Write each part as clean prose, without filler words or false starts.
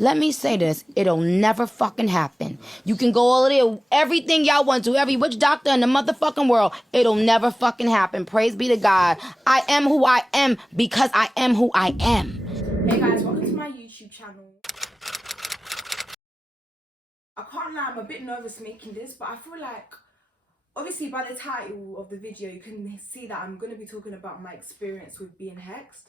Let me say this, it'll never fucking happen. You can go all there, everything y'all want to, every witch doctor in the motherfucking world, it'll never fucking happen. Praise be to God. I am who I am because I am who I am. Hey guys, welcome to my YouTube channel. I can't lie, I'm a bit nervous making this, but I feel like, obviously by the title of the video, you can see that I'm going to be talking about my experience with being hexed.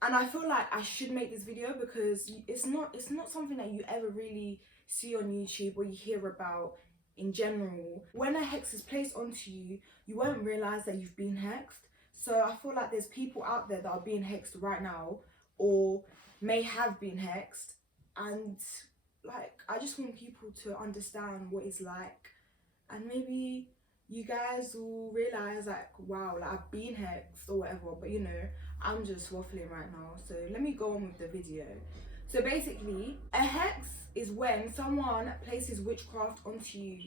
And I feel like I should make this video because it's not something that you ever really see on YouTube or you hear about in general. When a hex is placed onto you, you won't realise that you've been hexed. So I feel like there's people out there that are being hexed right now or may have been hexed, and like I just want people to understand what it's like, and maybe you guys will realise like, wow, like I've been hexed or whatever, but you know, I'm just waffling right now. So let me go on with the video. So basically, a hex is when someone places witchcraft onto you,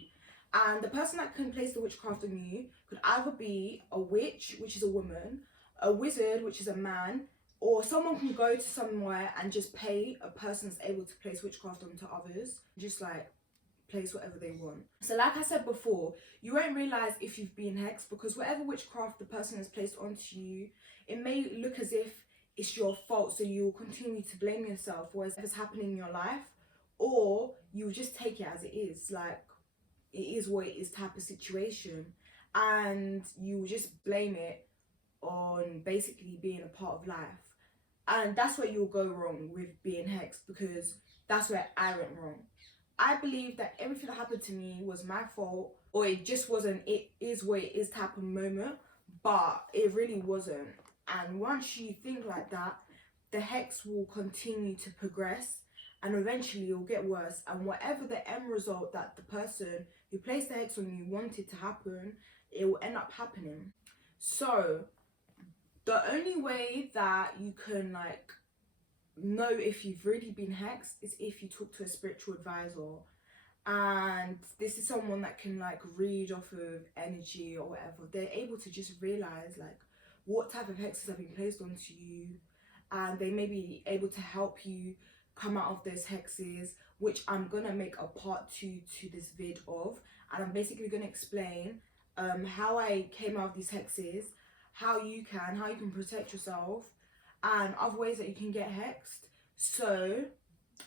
and the person that can place the witchcraft on you could either be a witch, which is a woman, a wizard, which is a man, or someone can go to somewhere and just pay a person that's able to place witchcraft onto others, just like place whatever they want. So like I said before, you won't realise if you've been hexed because whatever witchcraft the person has placed onto you, it may look as if it's your fault, so you'll continue to blame yourself for whatever's happening in your life, or you just take it as it is, like it is what it is type of situation, and you just blame it on basically being a part of life. And that's where you'll go wrong with being hexed, because that's where I went wrong. I believe that everything that happened to me was my fault, or it just wasn't, it is what it is type of moment, but it really wasn't. And once you think like that, the hex will continue to progress, and eventually it'll get worse, and whatever the end result that the person who placed the hex on you wanted to happen, it will end up happening. So the only way that you can like know if you've really been hexed is if you talk to a spiritual advisor, and this is someone that can like read off of energy or whatever. They're able to just realize like what type of hexes have been placed onto you, and they may be able to help you come out of those hexes, which I'm gonna make a part 2 to this vid of, and I'm basically gonna explain how I came out of these hexes, how you can protect yourself, and other ways that you can get hexed. So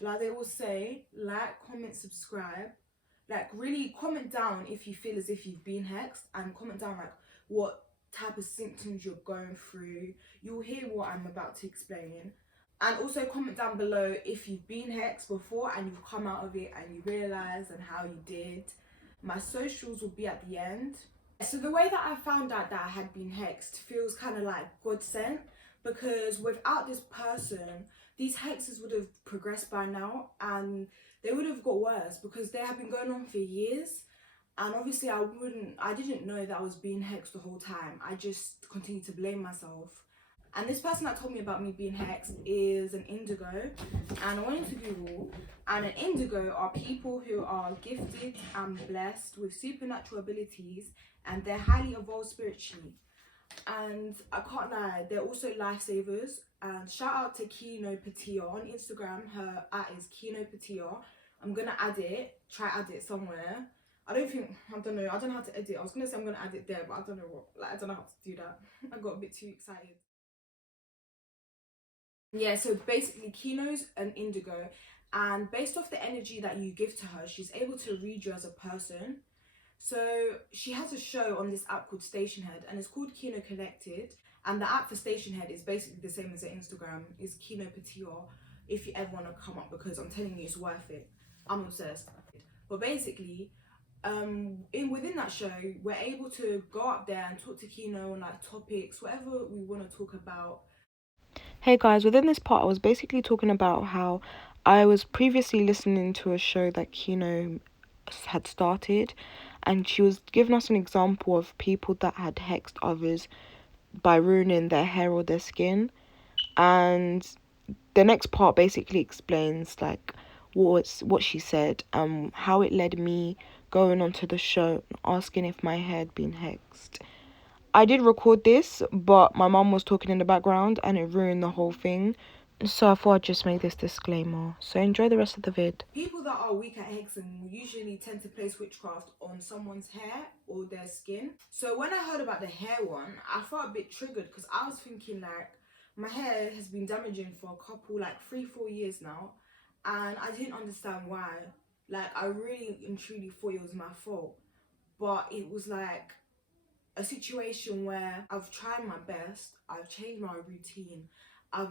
like they will say, like, comment, subscribe, like really comment down if you feel as if you've been hexed, and comment down like what type of symptoms you're going through. You'll hear what I'm about to explain. And also comment down below if you've been hexed before and you've come out of it and you realised, and how you did. My socials will be at the end. So the way that I found out that I had been hexed feels kind of like God sent, because without this person, these hexes would have progressed by now, and they would have got worse because they have been going on for years. And obviously I didn't know that I was being hexed the whole time. I just continued to blame myself. And this person that told me about me being hexed is an indigo, and I went into Google, and an indigo are people who are gifted and blessed with supernatural abilities, and they're highly evolved spiritually. And I can't lie, they're also lifesavers. And shout out to Kino Patia on Instagram. Her is Kino Patia. I'm gonna add it, add it somewhere. I don't know how to edit. I was gonna say I'm gonna add it there, but I don't know I don't know how to do that. I got a bit too excited. Yeah, so basically Kino's an indigo, and based off the energy that you give to her, she's able to read you as a person. So she has a show on this app called Stationhead, and it's called Kino Connected, and the app for Stationhead is basically the same as the Instagram, is Kino Patia, if you ever want to come up, because I'm telling you, it's worth it. I'm obsessed. But basically, within that show, we're able to go up there and talk to Kino on like topics, whatever we want to talk about. Hey guys, within this part I was basically talking about how I was previously listening to a show that Kino had started, and she was giving us an example of people that had hexed others by ruining their hair or their skin. And the next part basically explains like what she said, how it led me going onto the show and asking if my hair had been hexed. I did record this, but my mum was talking in the background and it ruined the whole thing. So I thought I'd just make this disclaimer. So enjoy the rest of the vid. People that are weak at hexing usually tend to place witchcraft on someone's hair or their skin. So when I heard about the hair one, I felt a bit triggered because I was thinking like, my hair has been damaging for a couple, like 3-4 years now, and I didn't understand why. Like, I really and truly thought it was my fault, but it was like a situation where I've tried my best, I've changed my routine, I've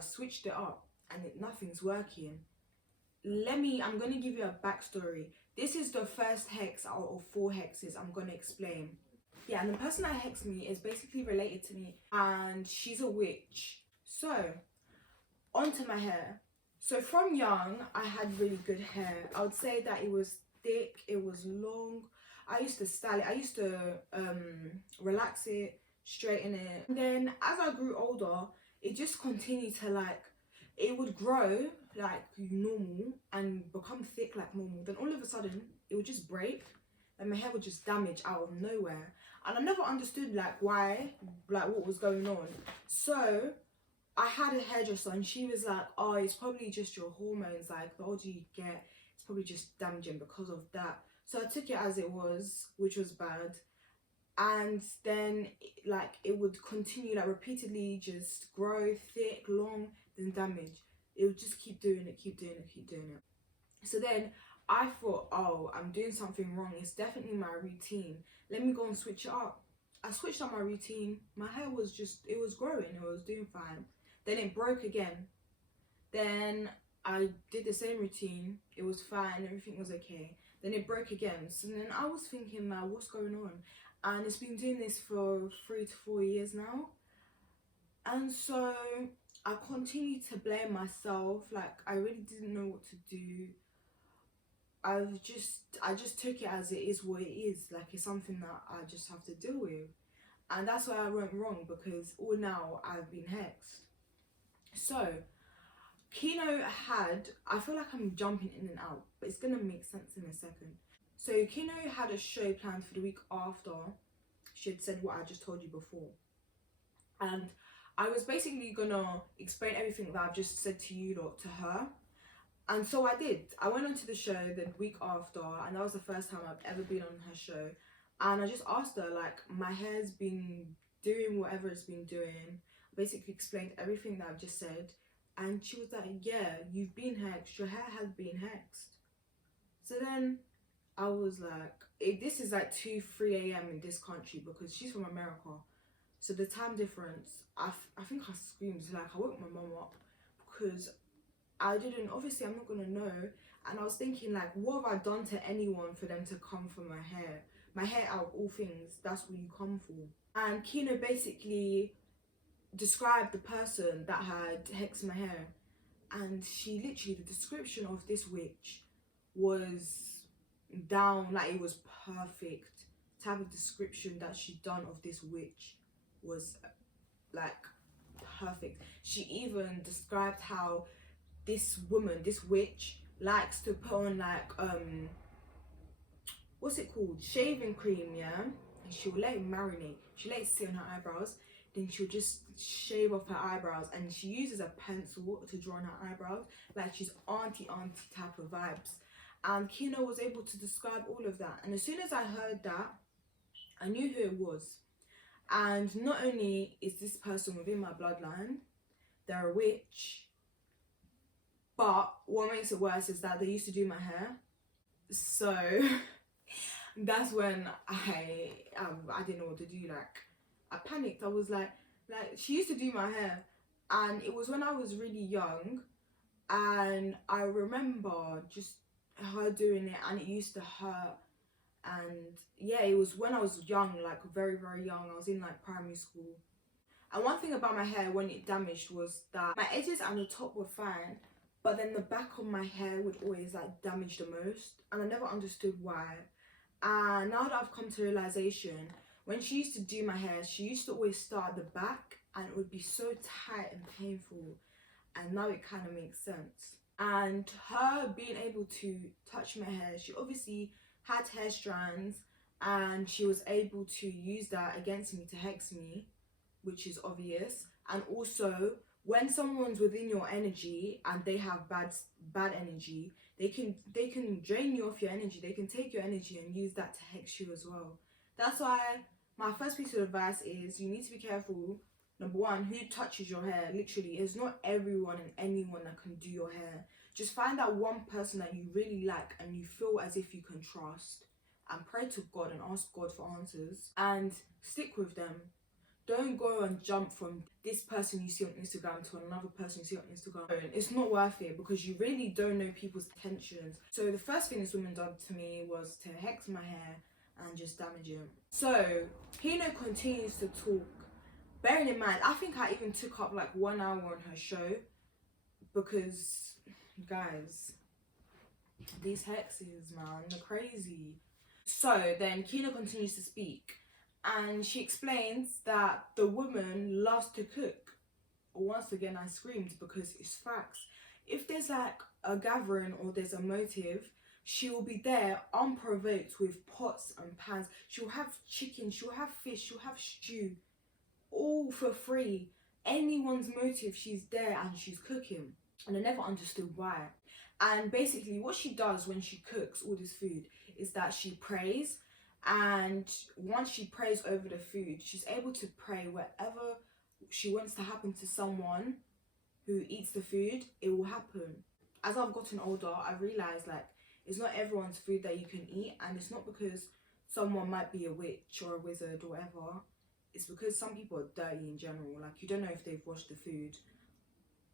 switched it up, and nothing's working. I'm gonna give you a backstory. This is the first hex out of 4 hexes I'm gonna explain. Yeah, and the person that hexed me is basically related to me, and she's a witch. So, onto my hair. So from young, I had really good hair. I would say that it was thick, it was long. I used to style it. I used to relax it, straighten it. And then as I grew older, it just continued to like, it would grow like normal and become thick like normal. Then all of a sudden, it would just break and my hair would just damage out of nowhere. And I never understood like why, like what was going on. So I had a hairdresser and she was like, oh, it's probably just your hormones, like the older you get, it's probably just damaging because of that. So I took it as it was, which was bad. And then like it would continue like repeatedly just grow thick, long, then damage. It would just keep doing it, keep doing it, keep doing it. So then I thought, oh, I'm doing something wrong. It's definitely my routine. Let me go and switch it up. I switched up my routine. My hair was just, it was growing. It was doing fine. Then it broke again. Then I did the same routine. It was fine. Everything was okay. Then it broke again. So then I was thinking, now what's going on? And it's been doing this for 3 to 4 years now. And so I continued to blame myself. Like, I really didn't know what to do. I just took it as it is what it is. Like, it's something that I just have to deal with. And that's why I went wrong, because all now I've been hexed. So Kino had, I feel like I'm jumping in and out, but it's gonna make sense in a second. So Kino had a show planned for the week after she had said what I just told you before. And I was basically gonna explain everything that I've just said to you lot to her. And so I did. I went onto the show the week after, and that was the first time I've ever been on her show. And I just asked her, like, my hair's been doing whatever it's been doing. Basically explained everything that I've just said. And she was like, yeah, you've been hexed. Your hair has been hexed. So then I was like, this is like 2-3 a.m. in this country, because she's from America. So the time difference, I think I screamed. Like, I woke my mum up, because I didn't, obviously I'm not going to know. And I was thinking, like, what have I done to anyone for them to come for my hair? My hair, out of all things, that's what you come for. And Kino basically described the person that had hexed my hair. And she literally, the description of this witch was down, like it was perfect. Type of description that she'd done of this witch was like perfect. She even described how this woman, this witch, likes to put on like what's it called, shaving cream, yeah, and she'll let it marinate. She'll let it sit on her eyebrows, then she'll just shave off her eyebrows, and she uses a pencil to draw on her eyebrows, like she's auntie type of vibes. And Kino was able to describe all of that, and as soon as I heard that, I knew who it was. And not only is this person within my bloodline, they're a witch, but what makes it worse is that they used to do my hair. So that's when I didn't know what to do. Like, I panicked. I was like she used to do my hair, and it was when I was really young, and I remember just her doing it, and it used to hurt. And yeah, it was when I was young, like very young. I was in like primary school. And one thing about my hair when it damaged was that my edges and the top were fine, but then the back of my hair would always like damage the most, and I never understood why. And now that I've come to realization, when she used to do my hair, she used to always start at the back, and it would be so tight and painful. And now it kind of makes sense. And her being able to touch my hair, she obviously had hair strands, and she was able to use that against me to hex me, which is obvious. And also when someone's within your energy and they have bad energy, they can drain you of your energy. They can take your energy and use that to hex you as well. That's why my first piece of advice is you need to be careful. Number one, who touches your hair. Literally, it's not everyone and anyone that can do your hair. Just find that one person that you really like and you feel as if you can trust, and pray to God and ask God for answers and stick with them. Don't go and jump from this person you see on Instagram to another person you see on Instagram. It's not worth it because you really don't know people's intentions. So the first thing this woman did to me was to hex my hair and just damage it. So Pino continues to talk. Bearing in mind, I think I even took up like 1 hour on her show because, guys, these hexes, man, they're crazy. So then Kino continues to speak and she explains that the woman loves to cook. Once again, I screamed because it's facts. If there's like a gathering or there's a motive, she will be there unprovoked with pots and pans. She'll have chicken, she'll have fish, she'll have stew, all for free. Anyone's motive, she's there and she's cooking. And I never understood why. And basically what she does when she cooks all this food is that she prays, and once she prays over the food, she's able to pray whatever she wants to happen to someone who eats the food, it will happen. As I've gotten older, I've realised like it's not everyone's food that you can eat, and it's not because someone might be a witch or a wizard or whatever. It's because some people are dirty in general. Like, you don't know if they've washed the food.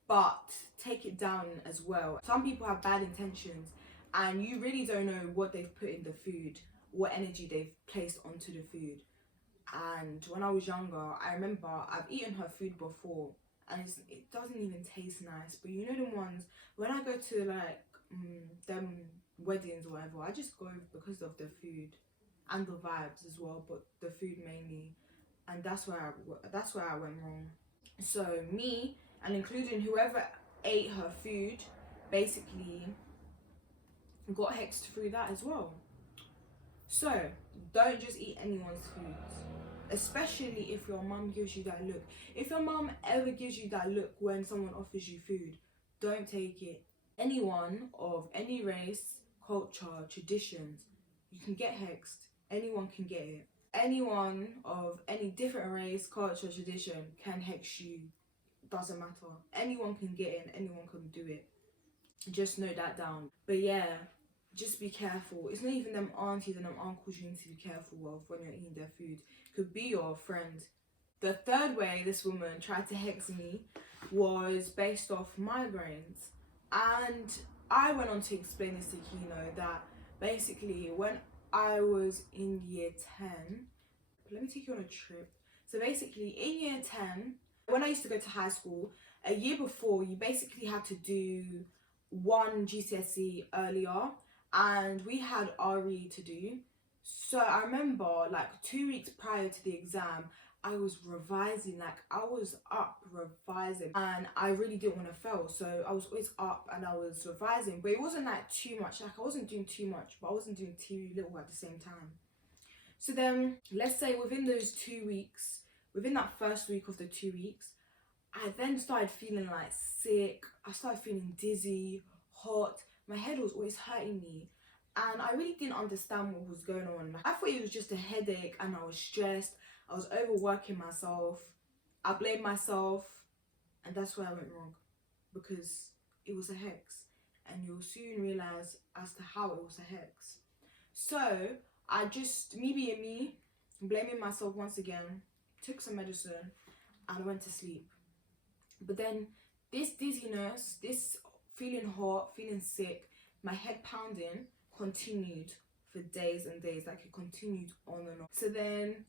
But take it down as well. Some people have bad intentions and you really don't know what they've put in the food, what energy they've placed onto the food. And when I was younger, I remember I've eaten her food before and it doesn't even taste nice. But you know the ones, when I go to like them weddings or whatever, I just go because of the food and the vibes as well, but the food mainly. And that's where I went wrong. So me, and including whoever ate her food, basically got hexed through that as well. So don't just eat anyone's foods, especially if your mum gives you that look. If your mum ever gives you that look when someone offers you food, don't take it. Anyone of any race, culture, traditions, you can get hexed. Anyone can get it. Anyone of any different race, culture, tradition can hex you. Doesn't matter. Anyone can get it and anyone can do it. Just note that down. But yeah, just be careful. It's not even them aunties and them uncles you need to be careful of when you're eating their food. Could be your friend. The third way this woman tried to hex me was based off migraines. And I went on to explain this to Kino that basically when I was in year 10, let me take you on a trip. So basically in year 10, when I used to go to high school, a year before, you basically had to do one GCSE earlier, and we had RE to do. So I remember like 2 weeks prior to the exam, I was revising, like I was up revising, and I really didn't want to fail. So I was always up and I was revising, but it wasn't like too much. Like I wasn't doing too much, but I wasn't doing too little at the same time. So then, let's say within those 2 weeks, within that first week of the 2 weeks, I then started feeling like sick. I started feeling dizzy, hot. My head was always hurting me. And I really didn't understand what was going on. I thought it was just a headache and I was stressed. I was overworking myself. I blamed myself. And that's where I went wrong. Because it was a hex. And you'll soon realise as to how it was a hex. So, I just, me being me, blaming myself once again, took some medicine and I went to sleep. But then this dizziness, this feeling hot, feeling sick, my head pounding continued for days and days. Like it continued on and on. So then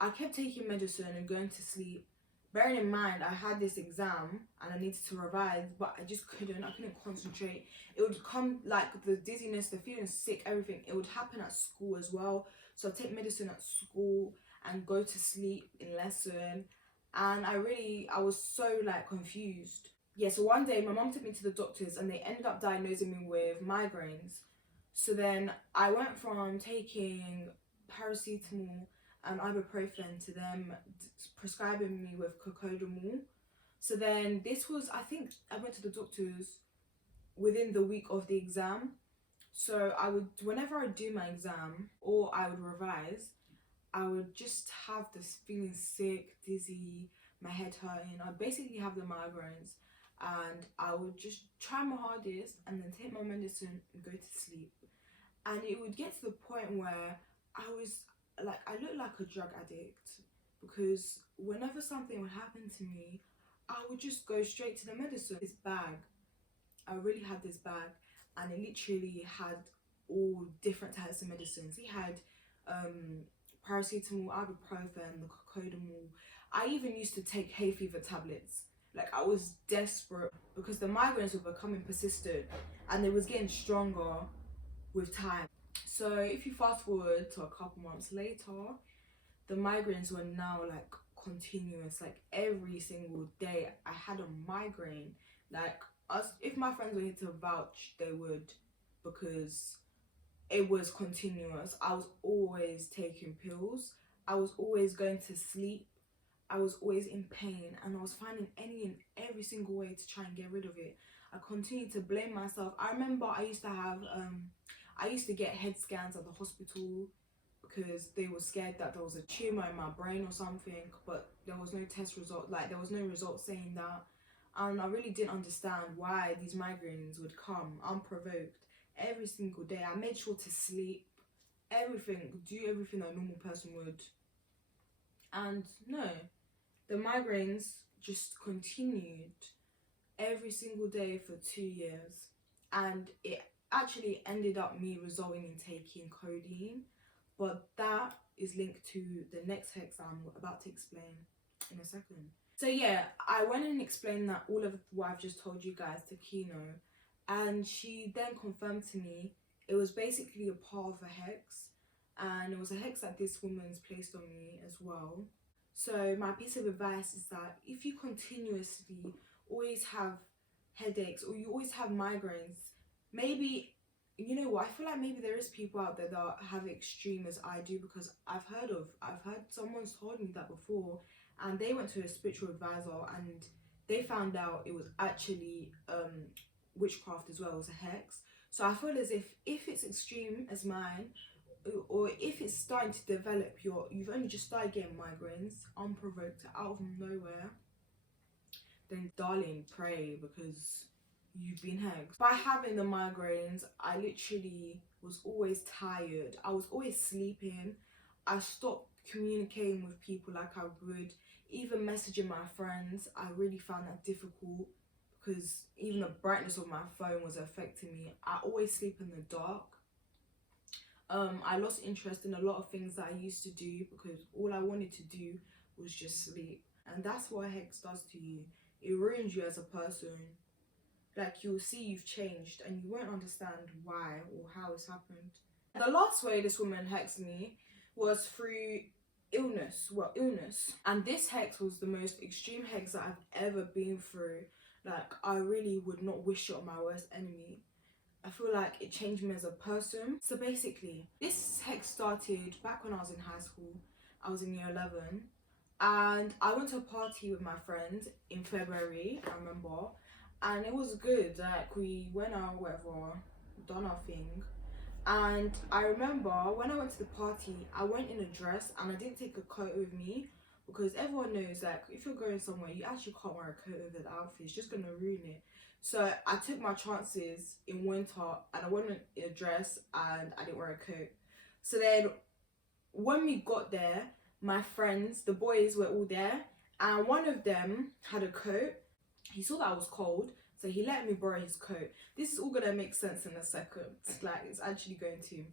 I kept taking medicine and going to sleep. Bearing in mind I had this exam and I needed to revise, but I just couldn't concentrate. It would come like the dizziness, the feeling sick, everything. It would happen at school as well. So I'd take medicine at school and go to sleep in lesson. And I was so like confused. Yeah, so one day my mum took me to the doctors and they ended up diagnosing me with migraines. So then I went from taking paracetamol and ibuprofen to them prescribing me with cocodamol. So then this was, I think I went to the doctors within the week of the exam. So I would, whenever I do my exam or I would revise, I would just have this feeling sick, dizzy, my head hurting. I'd basically have the migraines, and I would just try my hardest and then take my medicine and go to sleep. And it would get to the point where I was like, I looked like a drug addict, because whenever something would happen to me, I would just go straight to the medicine. This bag, I really had this bag, and it literally had all different types of medicines. It had paracetamol, ibuprofen, the cocodamol. I even used to take hay fever tablets. Like, I was desperate because the migraines were becoming persistent and they was getting stronger with time. So if you fast forward to a couple months later, the migraines were now like continuous. Like, every single day I had a migraine. Like, us, if my friends were here to vouch, they would, because it was continuous. I was always taking pills. I was always going to sleep. I was always in pain, and I was finding any and every single way to try and get rid of it. I continued to blame myself. I remember I used to get head scans at the hospital because they were scared that there was a tumor in my brain or something, but there was no test result, like there was no result saying that. And I really didn't understand why these migraines would come unprovoked every single day. I made sure to sleep, do everything a normal person would. And no, the migraines just continued every single day for 2 years. And it actually ended up me resulting in taking codeine. But that is linked to the next hex I'm about to explain in a second. So yeah, I went and explained that all of what I've just told you guys to Kino, and she then confirmed to me it was basically a part of a hex, and it was a hex that this woman's placed on me as well. So my piece of advice is that if you continuously always have headaches or you always have migraines, maybe, you know what, I feel like maybe there is people out there that have extreme as I do, because I've heard someone's told me that before, and they went to a spiritual advisor and they found out it was actually witchcraft as well. It was a hex. So I feel as if it's extreme as mine, or if it's starting to develop, you've only just started getting migraines unprovoked out of nowhere, then darling, pray, because you've been hexed. By having the migraines, I literally was always tired. I was always sleeping. I stopped communicating with people like I would. Even messaging my friends, I really found that difficult, because even the brightness of my phone was affecting me. I always sleep in the dark. I lost interest in a lot of things that I used to do, because all I wanted to do was just sleep. And that's what a hex does to you. It ruins you as a person. Like, you'll see you've changed and you won't understand why or how it's happened. The last way this woman hexed me was through illness. And this hex was the most extreme hex that I've ever been through. Like, I really would not wish it on my worst enemy. I feel like it changed me as a person. So basically, this hex started back when I was in high school. I was in year 11, and I went to a party with my friends in February, I remember, and it was good. Like, we went out, whatever, done our thing. And I remember when I went to the party, I went in a dress and I didn't take a coat with me, because everyone knows, like, if you're going somewhere, you actually can't wear a coat with an outfit. It's just gonna ruin it. So I took my chances in winter, and I went in a dress and I didn't wear a coat. So then when we got there, my friends, the boys, were all there, and one of them had a coat. He saw that I was cold, so he let me borrow his coat. This is all gonna make sense in a second. Like, it's actually going to.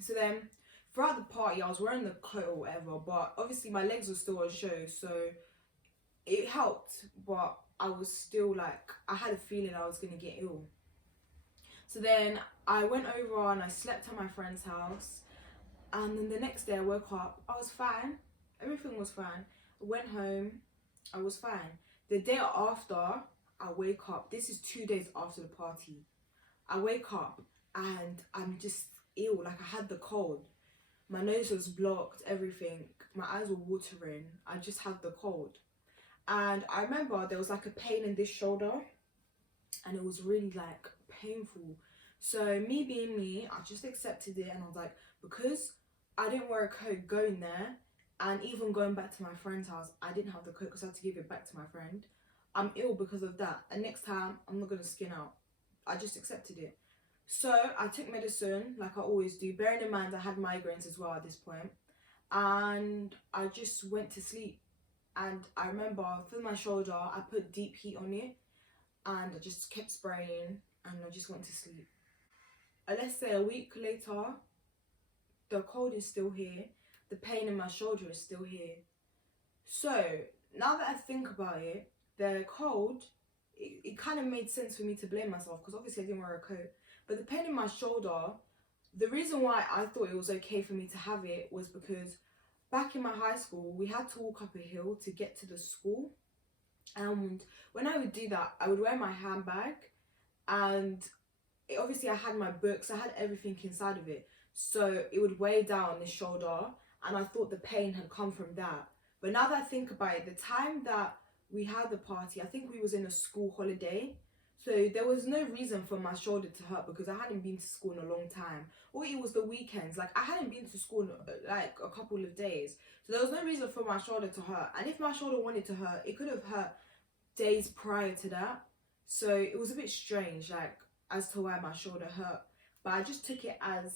So then throughout the party, I was wearing the coat or whatever, but obviously my legs were still on show, so it helped, but I was still like, I had a feeling I was gonna get ill. So then I went over and I slept at my friend's house, and then the next day I woke up, I was fine, everything was fine. I went home, I was fine. The day after, I wake up, this is 2 days after the party, I wake up and I'm just ill, like I had the cold. My nose was blocked, everything, my eyes were watering, I just had the cold. And I remember there was like a pain in this shoulder, and it was really like painful. So me being me, I just accepted it, and I was like, because I didn't wear a coat going there, and even going back to my friend's house, I didn't have the coat because I had to give it back to my friend. I'm ill because of that, and next time I'm not gonna skin out. I just accepted it. So I took medicine like I always do, bearing in mind I had migraines as well at this point, and I just went to sleep. And I remember for my shoulder, I put deep heat on it, and I just kept spraying, and I just went to sleep. Let's say a week later, the cold is still here, the pain in my shoulder is still here. So now that I think about it, the cold, it kind of made sense for me to blame myself, because obviously I didn't wear a coat. But the pain in my shoulder, the reason why I thought it was okay for me to have it was because back in my high school, we had to walk up a hill to get to the school. And when I would do that, I would wear my handbag, and obviously I had my books, I had everything inside of it. So it would weigh down the shoulder, and I thought the pain had come from that. But now that I think about it, the time that we had the party, I think we was in a school holiday. So there was no reason for my shoulder to hurt, because I hadn't been to school in a long time. Or it was the weekends, like I hadn't been to school in like a couple of days. So there was no reason for my shoulder to hurt. And if my shoulder wanted to hurt, it could have hurt days prior to that. So it was a bit strange, like, as to why my shoulder hurt. But I just took it as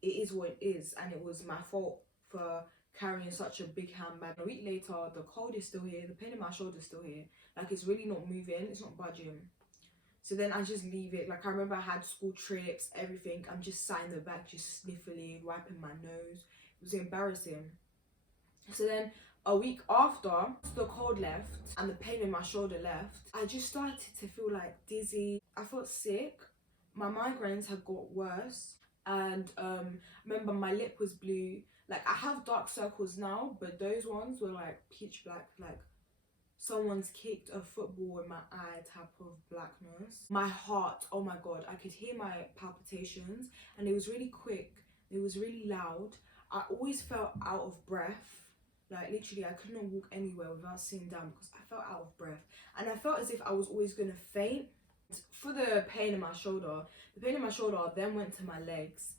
it is what it is, and it was my fault for carrying such a big handbag. A week later, the cold is still here, the pain in my shoulder is still here. Like, it's really not moving, it's not budging. So then I just leave it. Like, I remember I had school trips, everything. I'm just sat in the back, just sniffling, wiping my nose. It was embarrassing. So then a week after, the cold left and the pain in my shoulder left, I just started to feel like dizzy. I felt sick. My migraines had got worse. And remember, my lip was blue. Like, I have dark circles now, but those ones were like pitch black, like someone's kicked a football in my eye type of blackness. My heart, oh my god, I could hear my palpitations, and it was really quick, it was really loud. I always felt out of breath. Like, literally, I could not walk anywhere without sitting down because I felt out of breath. And I felt as if I was always going to faint. For the pain in my shoulder, the pain in my shoulder then went to my legs,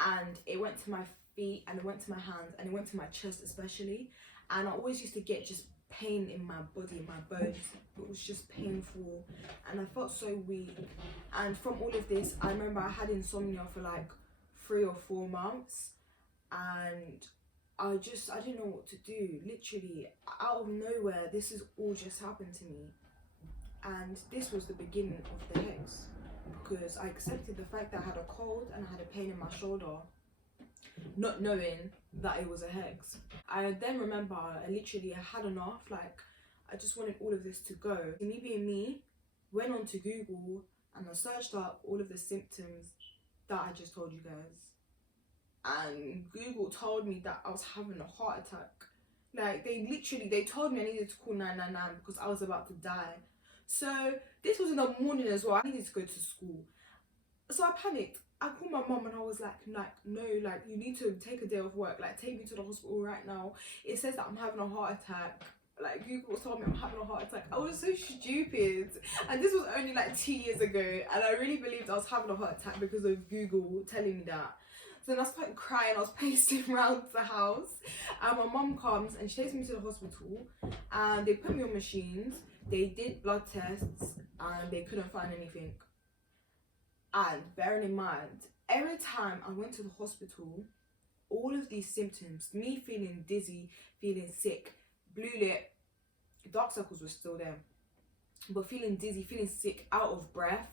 and it went to my feet, and it went to my hands, and it went to my chest especially. And I always used to get just pain in my body, in my bones. It was just painful, and I felt so weak. And from all of this, I remember I had insomnia for like 3 or 4 months, and I didn't know what to do. Literally, out of nowhere, this has all just happened to me. And this was the beginning of the hex, because I accepted the fact that I had a cold and I had a pain in my shoulder, not knowing that it was a hex. I then remember I had enough. Like, I just wanted all of this to go. Me being me, went on to Google and I searched up all of the symptoms that I just told you guys. And Google told me that I was having a heart attack. Like, they told me I needed to call 999 because I was about to die. So this was in the morning as well. I needed to go to school. So I panicked. I called my mum and I was like, no, like, you need to take a day off work. Like, take me to the hospital right now. It says that I'm having a heart attack. Like, Google told me I'm having a heart attack. I was so stupid. And this was only like 2 years ago. And I really believed I was having a heart attack because of Google telling me that. So then I started crying. I was pacing around the house. And my mum comes and she takes me to the hospital. And they put me on machines. They did blood tests and they couldn't find anything. And bearing in mind, every time I went to the hospital, all of these symptoms, me feeling dizzy, feeling sick, blue lip, dark circles were still there, but feeling dizzy, feeling sick, out of breath,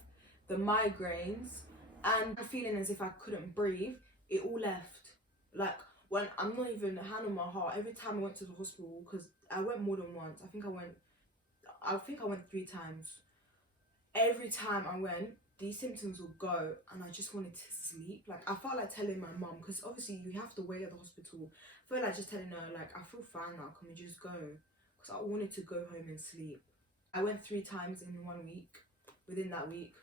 the migraines, and feeling as if I couldn't breathe, it all left. Like, when I'm not even a hand on my heart, every time I went to the hospital, because I went more than once, I think I went 3 times. Every time I went, these symptoms would go and I just wanted to sleep. Like, I felt like telling my mum, because obviously you have to wait at the hospital. I felt like just telling her, like, I feel fine now, can we just go? Because I wanted to go home and sleep. I went 3 times in 1 week, within that week.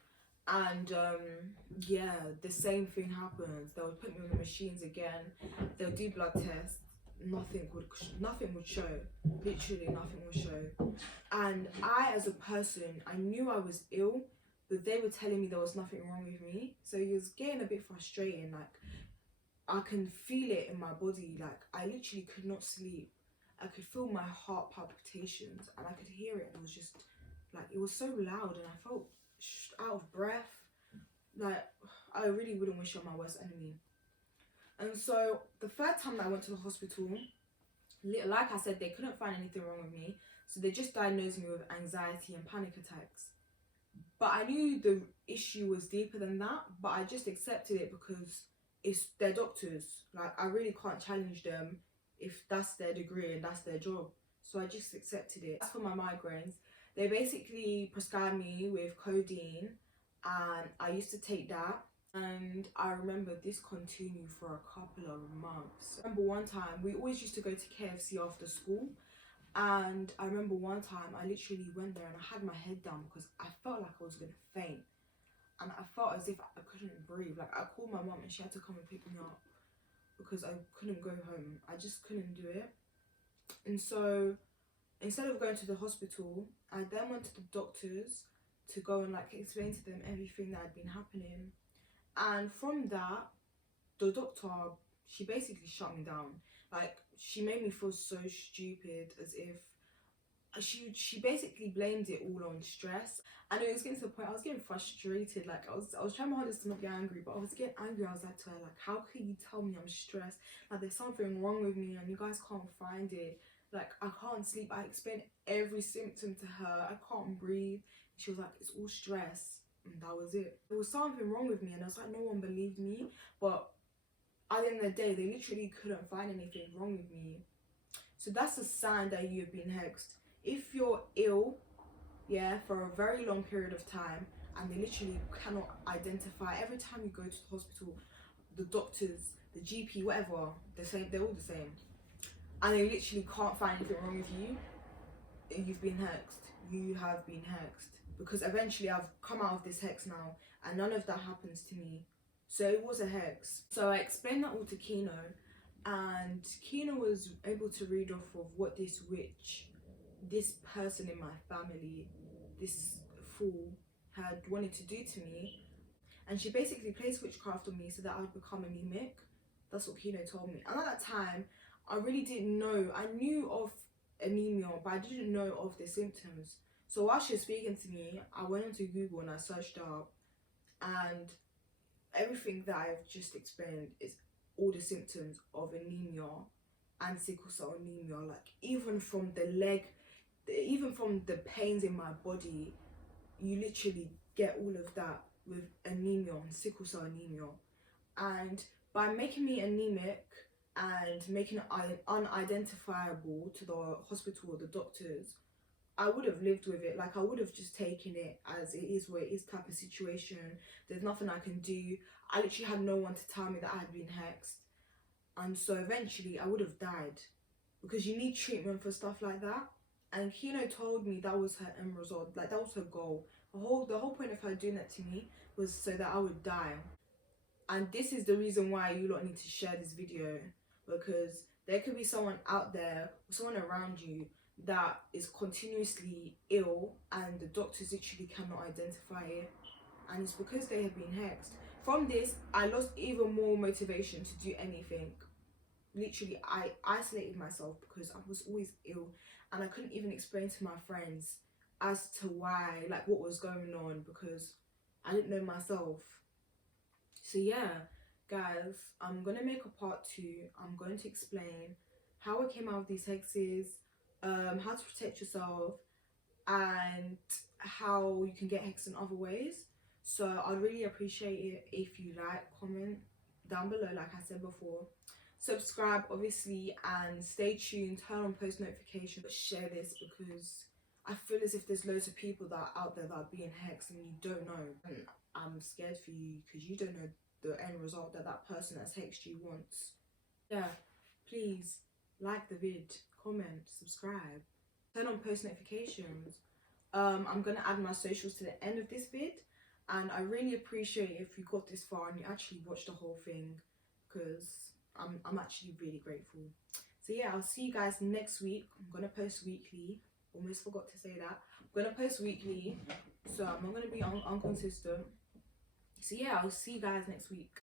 And yeah, the same thing happens. They'll put me on the machines again. They'll do blood tests. nothing would show. Literally nothing would show. And I, as a person, I knew I was ill, but they were telling me there was nothing wrong with me. So it was getting a bit frustrating. Like, I can feel it in my body. Like, I literally could not sleep. I could feel my heart palpitations, and I could hear it, and it was just like, it was so loud, and I felt out of breath. Like, I really wouldn't wish on my worst enemy. And so the third time that I went to the hospital, like I said, they couldn't find anything wrong with me, so they just diagnosed me with anxiety and panic attacks. But I knew the issue was deeper than that, but I just accepted it because it's their doctors. Like, I really can't challenge them if that's their degree and that's their job. So I just accepted it. As for my migraines, they basically prescribed me with codeine, and I used to take that. And I remember this continued for a couple of months. I remember one time, we always used to go to KFC after school. And I remember one time I literally went there and I had my head down because I felt like I was going to faint. And I felt as if I couldn't breathe. Like, I called my mum and she had to come and pick me up because I couldn't go home. I just couldn't do it. And so instead of going to the hospital, I then went to the doctors to go and like explain to them everything that had been happening. And from that, the doctor, she basically shut me down. Like, she made me feel so stupid, as if she basically blamed it all on stress. And it was getting to the point I was getting frustrated. Like, I was trying my hardest to not get angry, but I was getting angry. I was like to her, like, how can you tell me I'm stressed? Like, there's something wrong with me and you guys can't find it. Like, I can't sleep. I explained every symptom to her. I can't breathe. She was like, it's all stress. And that was it. There was something wrong with me, and I was like, no one believed me. But at the end of the day, they literally couldn't find anything wrong with me. So that's a sign that you've been hexed. If you're ill, yeah, for a very long period of time, and they literally cannot identify, every time you go to the hospital, the doctors, the GP, whatever, they're all the same, and they literally can't find anything wrong with you, you've been hexed. You have been hexed. Because eventually I've come out of this hex now, and none of that happens to me. So it was a hex. So I explained that all to Kino, and Kino was able to read off of what this witch, this person in my family, this fool, had wanted to do to me. And she basically placed witchcraft on me so that I would become anemic. That's what Kino told me. And at that time, I really didn't know. I knew of anemia, but I didn't know of the symptoms. So while she was speaking to me, I went onto Google and I searched up, and everything that I've just explained is all the symptoms of anemia and sickle cell anemia. Like, even from the leg, even from the pains in my body, you literally get all of that with anemia and sickle cell anemia. And by making me anemic and making it unidentifiable to the hospital or the doctors, I would have lived with it. Like, I would have just taken it as it is what it is type of situation. There's nothing I can do. I literally had no one to tell me that I had been hexed. And so eventually I would have died, because you need treatment for stuff like that. And Kino told me that was her end result. Like, that was her goal. The whole point of her doing that to me was so that I would die. And this is the reason why you lot need to share this video, because there could be someone out there, or someone around you, that is continuously ill and the doctors literally cannot identify it, and it's because they have been hexed. From this, I lost even more motivation to do anything. Literally, I isolated myself because I was always ill, and I couldn't even explain to my friends as to why, like, what was going on, because I didn't know myself. So yeah, guys, I'm gonna make a part 2. I'm going to explain how I came out of these hexes, how to protect yourself, and how you can get hexed in other ways. So I'd really appreciate it if you like, comment down below, like I said before, subscribe obviously, and stay tuned, turn on post notifications, share this, because I feel as if there's loads of people that are out there that are being hexed and you don't know, and I'm scared for you because you don't know the end result that that person that's hexed you wants. Yeah, please like the vid, comment, subscribe, turn on post notifications. I'm gonna add my socials to the end of this vid, and I really appreciate if you got this far and you actually watched the whole thing, because I'm actually really grateful. So yeah, I'll see you guys next week. I'm gonna post weekly. Almost forgot to say that. I'm gonna post weekly, so I'm not gonna be inconsistent. So yeah, I'll see you guys next week.